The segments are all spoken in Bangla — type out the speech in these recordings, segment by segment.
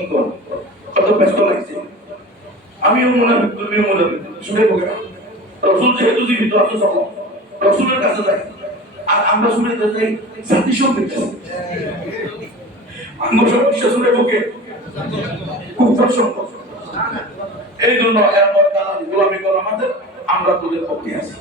কি কর কত ব্যস্ত লাগছে আমিও মনে হয় তুমিও মনে হয় শুনে বকে না রসুল যেহেতু জীবিত আছে চলো রসুলের কাছে যাই আর আমরা শুনে যাই জাতি সঙ্গীত আমরা সমস্যা শুনে বকে খুব প্রসঙ্গ এই জন্য এরপর তারা গোলামি করে আমাদের আমরা তোদের পক্ষে আছি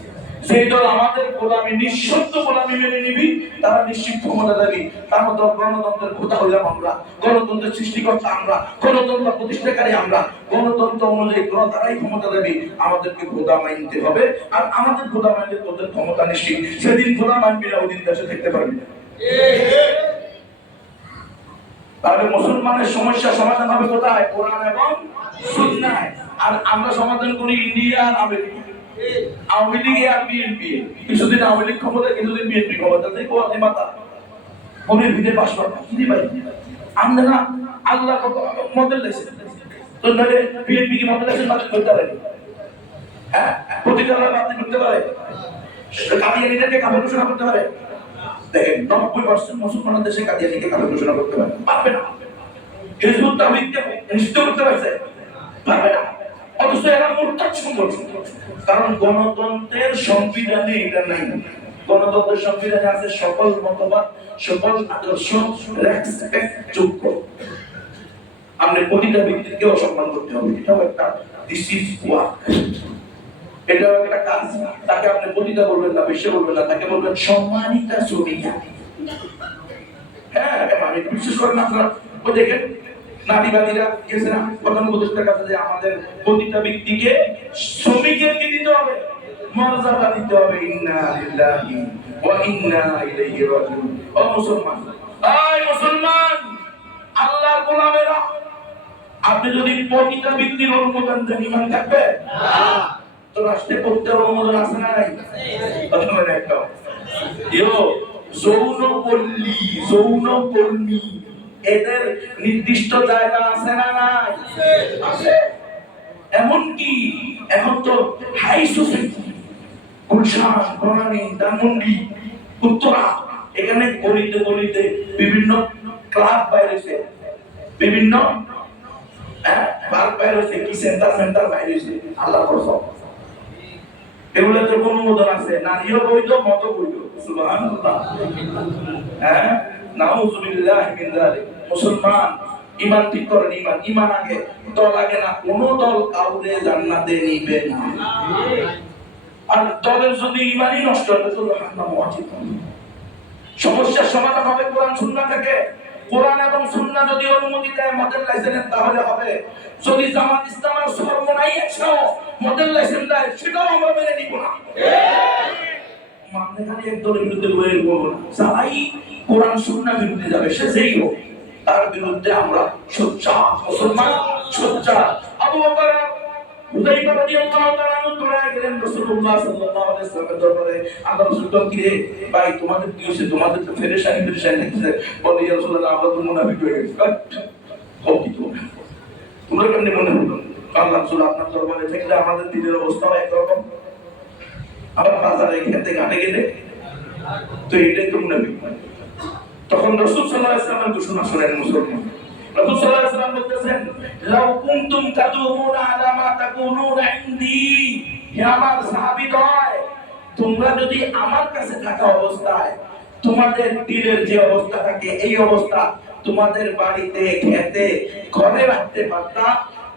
সেই দল আমাদের গোলামি নিঃশর্ত গোলামি মেনে নিবি তারা নিশ্চিত ক্ষমতা দেবী তার মতো গণতন্ত্রের খোদা হইলাম আমরা গণতন্ত্রের সৃষ্টিকর্তা আমরা গণতন্ত্র প্রতিষ্ঠাকারী আমরা গণতন্ত্র অনুযায়ী তারাই ক্ষমতা দেবী আমাদেরকে খোদা মানতে হবে আর আমাদের খোদা মানতে তোদের ক্ষমতা নিশ্চিত সেদিন খোদা মানবি না ওদিন দেশে থাকতে পারবি না তাহলে মুসলমানের সমস্যা সমাধান হবে কোথায় কোরআন এবং সুন্নাহ আর আমরা সমাধান করি ইন্ডিয়া আর আমেরিকা আওয়ামী লীগ আর বিএনপি কিছুদিন আওয়ামী লীগ ক্ষমতা কিছুদিন বিএনপি ক্ষমতা দেখো মাতা মনের ভিতরে বাস করা কি ভাই আমরা না আল্লাহ মডেল লেছে তো নরে বিএনপি কি মডেল লেছে বাতিল করতে পারে হ্যাঁ প্রতিকার বাতিল করতে পারে কাদিয়ানিদেরকে কাফের ঘোষণা করতে পারে দেখেন 90% মুসলমান দেশে কাদিয়ানিকে কাফের ঘোষণা করতে পারে পারবে না হিজবুত তাওহীদকে নিষিদ্ধ করতে পারছে পারবে না অথচ এরা মুরতাদ সংগঠন কারণ গণতন্ত্রের সংবিধানে এটা নাই গণতন্ত্রের সংবিধানে আছে সকল মতবাদ সকল আদর্শ রেসপেক্ট যোগ্য আপনি প্রতিটা ব্যক্তিকে অসম্মান করতে হবে এটাও একটা দিস ইজ ওয়ার্ক এটাও একটা কাজ তাকে আপনি প্রতিটা বলবেন না বেশি বলবেন না তাকে বলবেন সম্মানিতা শ্রমিকা হ্যাঁ মানে বিশেষ করে আপনারা ওই দেখেন নারীবাদীরা গেছে না প্রধান উপদেষ্টার কাছে যে আমাদের প্রতিটা ব্যক্তিকে শ্রমিকেরকে দিতে হবে মর্যাদা দিতে হবে ইন্না লিল্লাহি ওয়া ইন্না ইলাইহি রাজিউন ও মুসলমান এই মুসলমান আল্লাহর গোলামেরা আপনি যদি প্রতিটা ব্যক্তির অনুমোদন দেন ঈমান থাকবে না তো রাষ্ট্রে প্রত্যেক অনুমোদন আছে না নাই কথা বলে একটা যৌনপল্লী এদের নির্দিষ্ট জায়গা আছে না নাই আছে এমনকি এখন তো হাই সোসাইটি গুলশান বনানী ধানমন্ডি উত্তরা এখানে গলিতে গলিতে বিভিন্ন ক্লাব বাইরেছে বিভিন্ন পার্ক বাইরেছে কি সেন্টার বাইরেছে আল্লাহ কসম এগুলোতে কোন অনুমোদন আছে নারীও বৈধ মত বৈধ সুবহানাল্লাহ হ্যাঁ নাউযুবিল্লাহি মিন যালিক মুসলমান ঈমান ঠিক করেন ঈমান আগে দল আগে না কোন দল কাউরে জান্নাতে নিবে না আর দলের যদি ঈমানই নষ্ট হয় তো জাহান্নাম ওয়াজিব সমস্যার সমাধান হবে কোরআন সুন্নাহ থেকে কোরআন এবং সুন্নাহ যদি অনুমতি দেয় মডেল লাইসেন্স তাহলে হবে যদি জামাত ইসলামের সর্বনাই একশো মডেল লাইসেন্স দেয় সেটাও আমরা মেনে নিব না মানে খালি এক দলের বিরুদ্ধে বলে বলবো না যারাই কোরআন সুন্নাহ বিরুদ্ধে যাবে সে যেই হোক তার বিরুদ্ধে আমরা সোচ্চার মুসলমান সোচ্চার আবু বকর হুযায়ফা রাদিয়াল্লাহু তাআলা দৌড়ে গেলেন রাসূলুল্লাহ সাল্লাল্লাহু আলাইহি ওয়াসাল্লামের দরবারে আল্লাহ রাসূল তো কি রে ভাই তোমাদের কি হইছে তোমাদের তো ফেরেশানি দেখতেছে বলে ইয়া রাসূলুল্লাহ আমরা তো মুনাফিক হয়ে গেছি কি তোমরা কেমনে মনে হলো আল্লাহ রাসূল আপনার দরবারে থাকলে আমাদের দিনের অবস্থা একরকম আবার বাজারে খেতে ঘাটে গেলে তো এটাই তো মুনাফিক তখন রাসূল সাল্লাল্লাহু আলাইহি ওয়াসাল্লাম ঘোষণা করেন মুসলমান রাসূল সাল্লাল্লাহু আলাইহি ওয়াসাল্লাম বলতেছেন লাউ কুনতুম তাদুমুনা আলা মা তাকুনুনা ইনদি হে আমার সাহাবীগণ তোমরা যদি আমার কাছে থাকা অবস্থায় তোমাদের দিলের যে অবস্থা থাকে এই অবস্থা তোমাদের বাড়িতে খেতে ঘরে রাখতে পারতা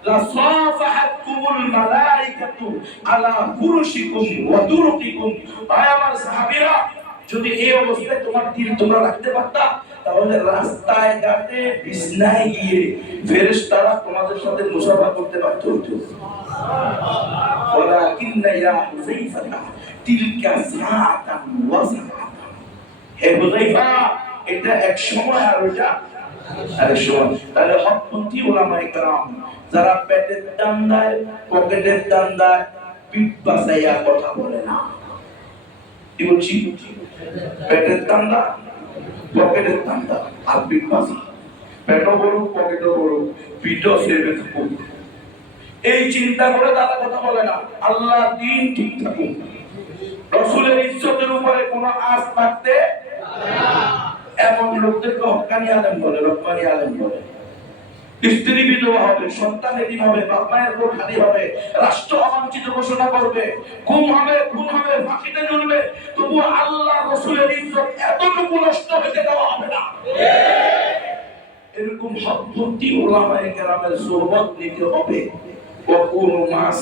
লা সাফাহাতকুমুল মালাইকাতু আলা ফুরুশিকুম ওয়া দুরুকিকুম আয় আমার সাহাবীরা যদি এই অবস্থায় তোমার দিল তোমরা রাখতে পারতা তাহলে রাস্তায় ঘাটে বিছনায় গিয়ে ফেরেশতারা তোমাদের সাথে মুসাফা করতে পারত সুবহানাল্লাহ ওয়ালাকিন ইয়া হুযায়ফা তিলকা সাআতান ওয়া সাআতান হে হুযায়ফা এটা এক সময় আর ওটা আরেক সময় তাহলে হকপন্থী উলামায়ে কেরাম যারা পেটের দাম দেয় পকেটের দাম দেয় পিঠ বাঁচাইয়া কথা বলে না কি বলছি পেটের দান্দা পকেটের দান্দা আর পিঠ বাঁচা পেটও বলুক পকেটও বলুক পিঠও সেবে থাকুক এই চিন্তা করে তারা কথা বলে না আল্লাহ দিন ঠিক থাকুক রাসূলের ইজ্জতের উপরে কোনো আঁচ থাকতে এমন লোকদেরকে হক্কানি আলেম বলে রব্বানি আলেম বলে স্ত্রী বিধবা হবে, সন্তান এতিম হবে, বাপ মায়ের উপর খালি হবে, রাষ্ট্র অবাঞ্ছিত ঘোষণা করবে, খুন হবে, ফাঁসিতে ঝুলবে, তবু আল্লাহ রাসূলের ইজ্জত এতটুকু নষ্ট হতে দেওয়া হবে না। এরকম হকভক্তি উলামায়ে কেরামের সোহবত নিতে হবে। ওয়াকুনু মাস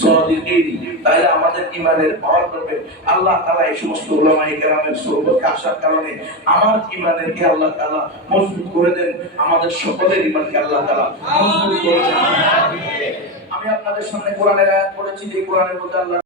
সাদিকিন, তাহলে আমাদের ঈমানের পাওয়ার করবে। আল্লাহ তাআলা এই সমস্ত উলামায়ে কেরামের সোহবতে আসার কারণে আমার ঈমানকে আল্লাহ তাআলা মজবুত করে দেন, আমাদের সকলের ঈমানকে আল্লাহ তাআলা মজবুত করে দেন। আমি আপনাদের সামনে কোরআনের আয়াত পড়েছি, যে কোরআনের মধ্যে আল্লাহ